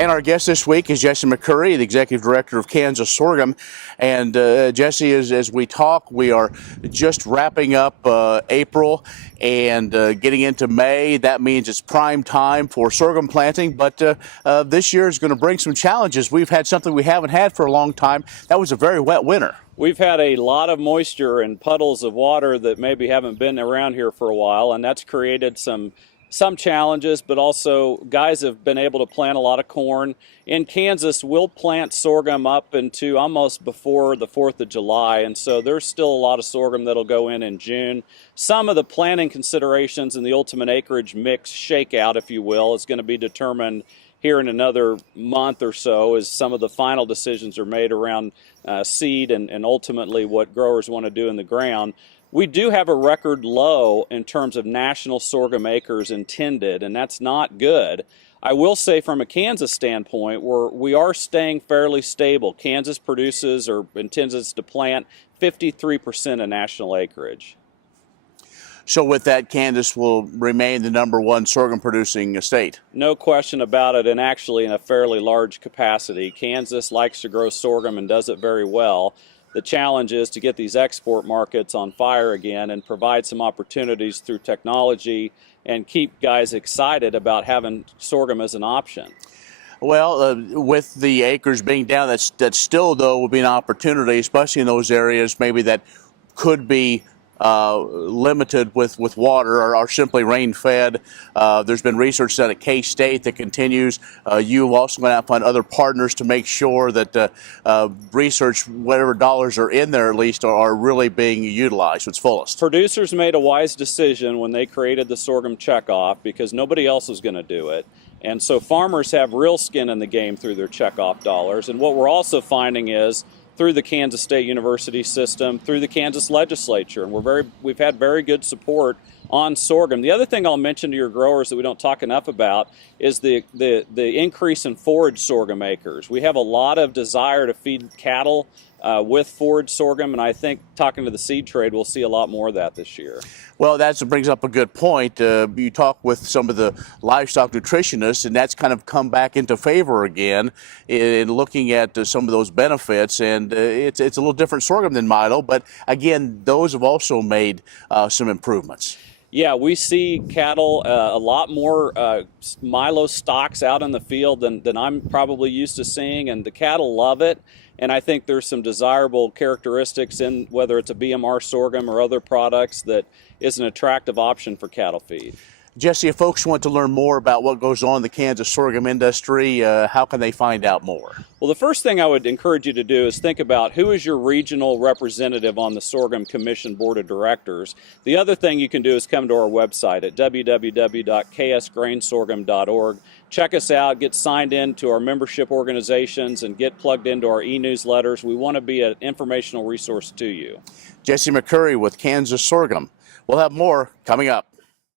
And our guest this week is Jesse McCurry, the Executive Director of Kansas Sorghum. And Jesse, as we talk, we are just wrapping up April and getting into May. That means it's prime time for sorghum planting, but this year is going to bring some challenges. We've had something we haven't had for a long time. That was a very wet winter. We've had a lot of moisture and puddles of water that maybe haven't been around here for a while, and that's created some challenges, but also guys have been able to plant a lot of corn. In Kansas, we'll plant sorghum up into almost before the 4th of July, and so there's still a lot of sorghum that'll go in June. Some of the planting considerations and the ultimate acreage mix shakeout, if you will, is going to be determined here in another month or so as some of the final decisions are made around seed and ultimately what growers want to do in the ground. We do have a record low in terms of national sorghum acres intended, and that's not good. I will say from a Kansas standpoint, we are staying fairly stable. Kansas produces or intends to plant 53% of national acreage. So with that, Kansas will remain the #1 sorghum producing state. No question about it, and actually in a fairly large capacity. Kansas likes to grow sorghum and does it very well. The challenge is to get these export markets on fire again and provide some opportunities through technology and keep guys excited about having sorghum as an option. Well, with the acres being down, that still, though, will be an opportunity, especially in those areas maybe that could be limited with water or are simply rain-fed. There's been research done at K-State that continues. You've also gone out and find other partners to make sure that research, whatever dollars are in there at least, are really being utilized to its fullest. Producers made a wise decision when they created the sorghum checkoff because nobody else was going to do it. And so farmers have real skin in the game through their checkoff dollars. And what we're also finding is through the Kansas State University system, through the Kansas legislature, and we've had very good support on sorghum. The other thing I'll mention to your growers that we don't talk enough about is the increase in forage sorghum acres. We have a lot of desire to feed cattle with forage sorghum, and I think talking to the seed trade, we'll see a lot more of that this year. Well, that brings up a good point. You talk with some of the livestock nutritionists, and that's kind of come back into favor again in looking at some of those benefits. And it's a little different sorghum than milo, but again, those have also made some improvements. Yeah, we see cattle, a lot more milo stocks out in the field than I'm probably used to seeing, and the cattle love it. And I think there's some desirable characteristics in whether it's a BMR sorghum or other products that is an attractive option for cattle feed. Jesse, if folks want to learn more about what goes on in the Kansas sorghum industry, how can they find out more? Well, the first thing I would encourage you to do is think about who is your regional representative on the Sorghum Commission Board of Directors. The other thing you can do is come to our website at www.ksgrainsorghum.org. Check us out, get signed in to our membership organizations, and get plugged into our e-newsletters. We want to be an informational resource to you. Jesse McCurry with Kansas Sorghum. We'll have more coming up.